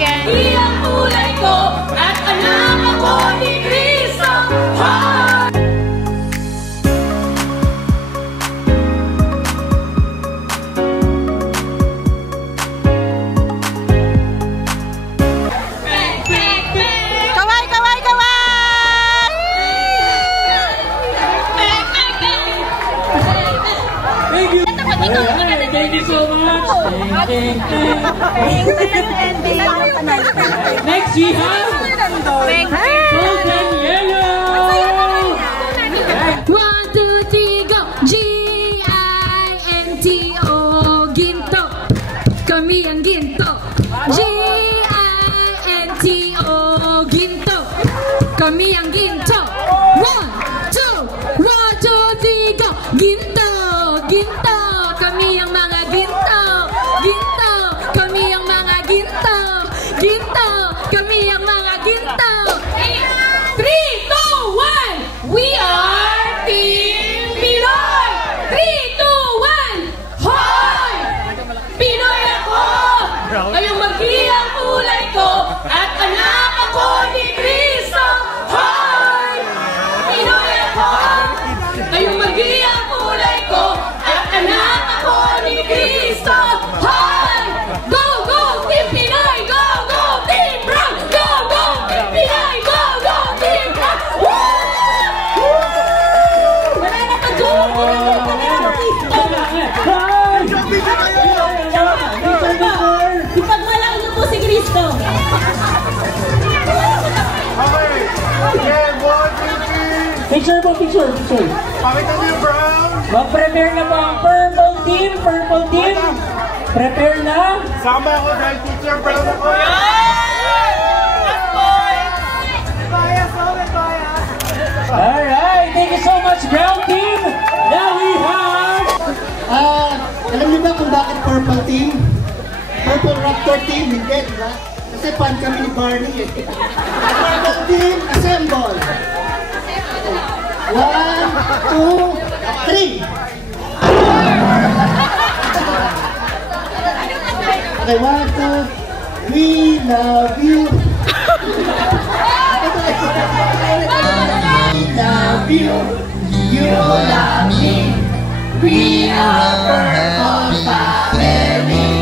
again. Iyang kulay ko at anak ako ni Cristo. Kaway, kaway, kaway! Thank you. Thank you so much. Next we have Golden Yellow. 1, 2, 3, go! G-I-N-T-O, ginto. Kami ang ginto. G-I-N-T-O, ginto. Kami ang ginto. 1, 2, 3, go! Ginto, ginto. Kami ang mga ginto. Ginto, kami ang mga ginto. Ginto, kami ang mga ginto. 3, 2, 1, we are Team Pinoy! 3, 2, 1, hoy! Pinoy ako! Ngayong mag-iang kulay ko at anak ako ni Cristo! Hoy! Pinoy ako! Ngayong mag-iang kulay ko at anak ako ni Cristo! Hoy! Go, go, Team Pinoy! Go, go, Team Brown! Go, go, Team Pinoy! Go, go, Team Brown! Wala na to, ipagmalaki niyo po si Cristo! Picture po, picture. Pakita niyo yung brown. Mag-prepare na po ang purple team. Prepare na. Sama ako dahil teacher brown ako. Alright, thank you so much, brown team. Now we have... Alam niyo ba kung bakit purple team? Purple Raptor team, hindi, diba? Kasi fan kami ni Barney eh. Purple team, assemble! 1, 2, 3! Okay, 1, 2, we love you! We love you, you love me. We are purple family.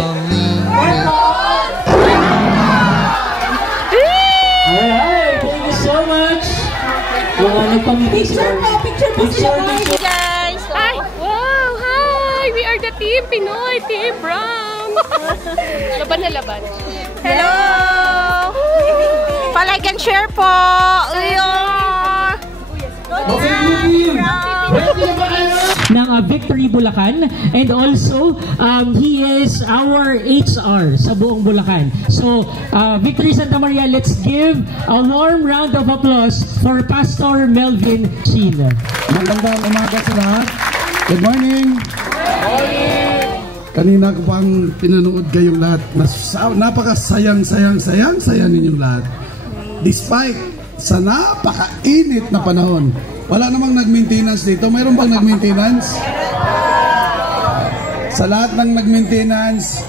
Alright, thank you so much. Picture po sila Guys! Hi! Wow! Hi! We are the Team Pinoy! Team Brown! Laban na laban. Hello! Pa-like and share po! ng Victory Bulacan, and also he is our HR sa buong Bulacan. So Victory Santa Maria, let's give a warm round of applause for Pastor Melvin Chile. Magandang umaga sa lahat. Good morning. Kanina ko pang pinanood kayong lahat. Napakasayang ninyong lahat. Despite sa napakainit na panahon. Wala namang nag-maintenance dito. Mayroon bang nag-maintenance? Sa lahat ng nag-maintenance,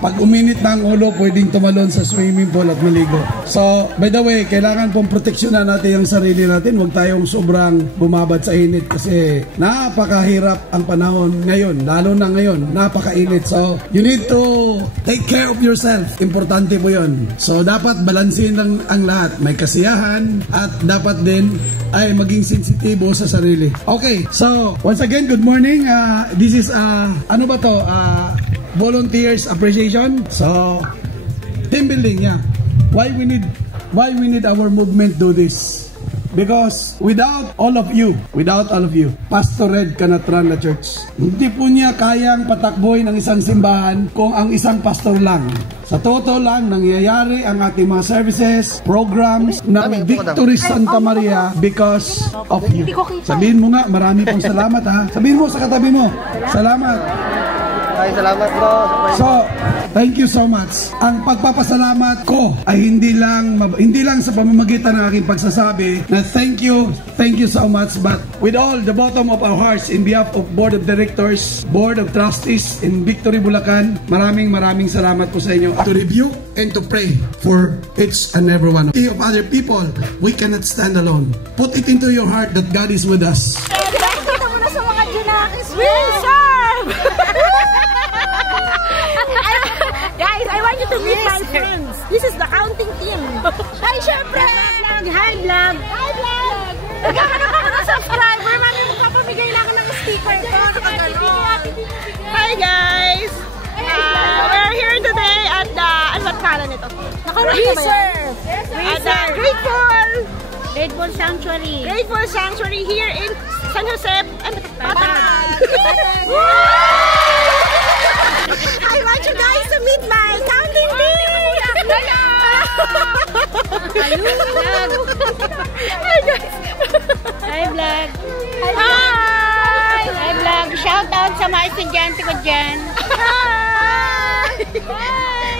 pag uminit na ang ulo, pwedeng tumalon sa swimming pool at maligo. So, by the way, kailangan pong proteksyonan natin yung sarili natin. Huwag tayong sobrang bumabad sa init kasi napakahirap ang panahon ngayon. Lalo na ngayon, napakainit. So, you need to take care of yourself. Importante po yun. So, dapat balansin lang ang lahat. May kasiyahan at dapat din ay maging sensitibo sa sarili. Okay, so, once again, good morning. This is, ano ba to? Volunteers appreciation. So team building, yeah. Why we need our movement do this? Because without all of you, Pastor Red cannot run the church. Hindi po niya kayang patakboy ng isang simbahan kung ang isang pastor lang. Sa totoo lang, nangyayari ang ating mga services, programs ng Victory Santa Maria because of you. Sabihin mo nga, marami pong salamat ha. Sabihin mo sa katabi mo, salamat. Maraming salamat bro. So, thank you so much. Ang pagpapasalamat ko ay hindi lang sa pamamagitan ng aking pagsasabi na thank you so much, but with all the bottom of our hearts in behalf of Board of Directors, Board of Trustees in Victory Bulacan, maraming salamat po sa inyo. To review and to pray for each and every one of other people, we cannot stand alone. Put it into your heart that God is with us. Kita mo na sa mga Junakis. Will serve! Guys, I want you to meet my friends. This is the counting team. Hi, syempre! Hi, vlog! Hi, vlog! Nagkakaroon ako ng subscriber. Mami, magpapamigay lang ako ng sticker ko. Nakaganon. Hi, guys! We're here today at the... Ano ba pangalan nito? Reserve! At the Grateful Sanctuary. Grateful Sanctuary here in San Jose. Bataan. I want you guys to meet my counting team. Hi guys. Hi vlog. Hi. Hi vlog. Shout out sa mga estudyante ko dyan. Hi. Hi.